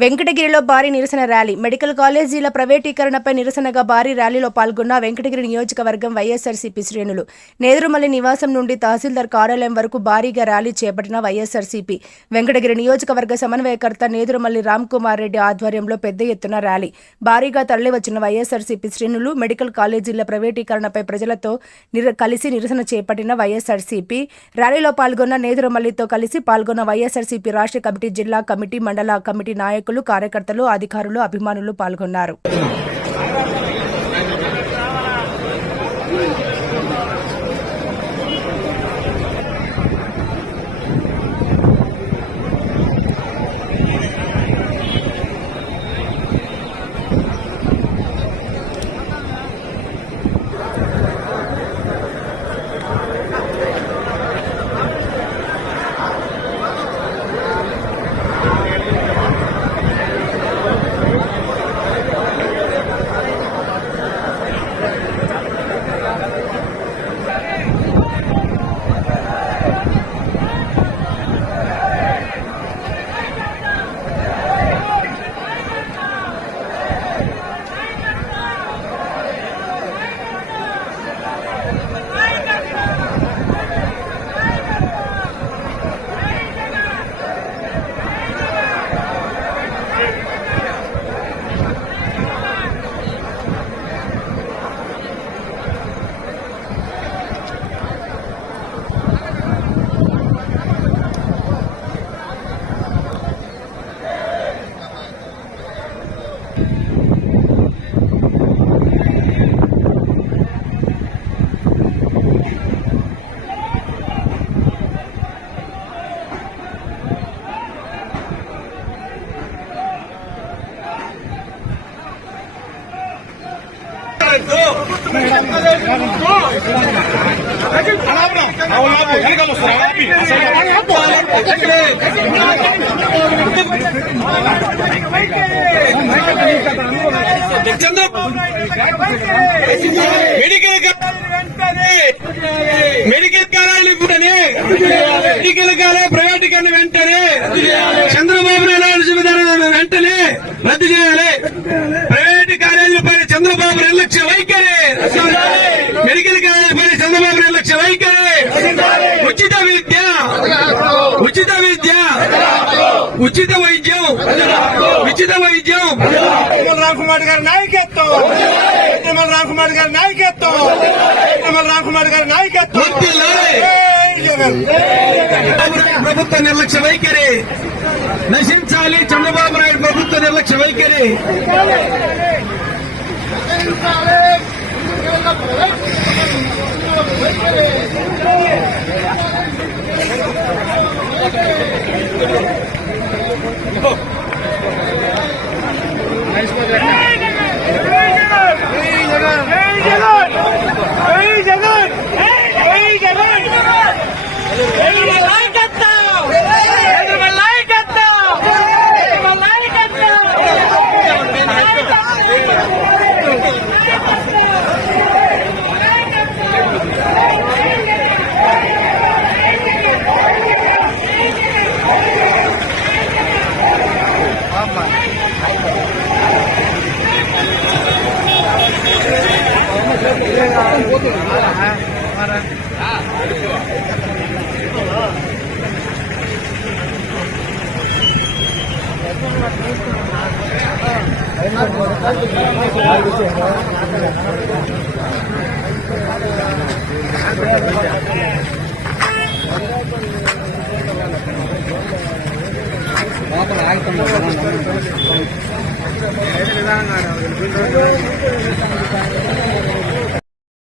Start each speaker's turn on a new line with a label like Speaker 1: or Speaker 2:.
Speaker 1: వెంకటగిరిలో భారీ నిరసన ర్యాలీ. మెడికల్ కాలేజీల ప్రైవేటీకరణపై నిరసనగా భారీ ర్యాలీలో పాల్గొన్న వెంకటగిరి నియోజకవర్గం వైఎస్ఆర్సీపీ శ్రేణులు. నేదురుమల్లి నివాసం నుండి తహసీల్దార్ కార్యాలయం వరకు భారీగా ర్యాలీ చేపట్టిన వైఎస్ఆర్సీపీ. వెంకటగిరి నియోజకవర్గ సమన్వయకర్త నేదురుమల్లి రామ్ కుమార్ రెడ్డి ఆధ్వర్యంలో పెద్ద ఎత్తున ర్యాలీ. భారీగా తరలివచ్చిన వైఎస్ఆర్సీపీ శ్రేణులు మెడికల్ కాలేజీల ప్రైవేటీకరణపై ప్రజలతో నిర కలిసి నిరసన చేపట్టిన వైఎస్ఆర్సీపీ. ర్యాలీలో పాల్గొన్న నేదురుమల్లితో కలిసి పాల్గొన్న వైఎస్ఆర్సీపీ రాష్ట్ర కమిటీ జిల్లా కమిటీ మండల కమిటీ నాయకులు కార్యకర్తలు అధికారులు అభిమానులు పాల్గొన్నారు.
Speaker 2: మెడికల్ మెడికల్ కాలేజీలు వెంటనే మెడికల్ కాలేజ్ ప్రైవేటీకరణ వెంటనే చంద్రబాబు నాయుడు సువిధానం వెంటనే రద్దు చేయాలి. చంద్రబాబు నిర్లక్ష్య వైఖరి మెడికల్ కాలేజీపై చంద్రబాబు నిర్లక్ష్య వైఖరి ఉచిత విద్య ఉచిత విద్య ఉచిత వైద్యం ఉచిత వైద్యం
Speaker 3: తిరుమల రామకుమార్ గారి నాయకత్వం తిరుమల రామకుమార్ గారి నాయకత్వం తిరుమల రామకుమార్ గారి నాయకత్వం
Speaker 2: వర్ధిల్లాలి.
Speaker 3: జై జగన్
Speaker 2: ప్రభుత్వ నిర్లక్ష్య వైఖరి నశించాలి చంద్రబాబు నాయుడు ప్రభుత్వ నిర్లక్ష్య వైఖరి Oh! లోపల ఆగుతుంది విధానంగా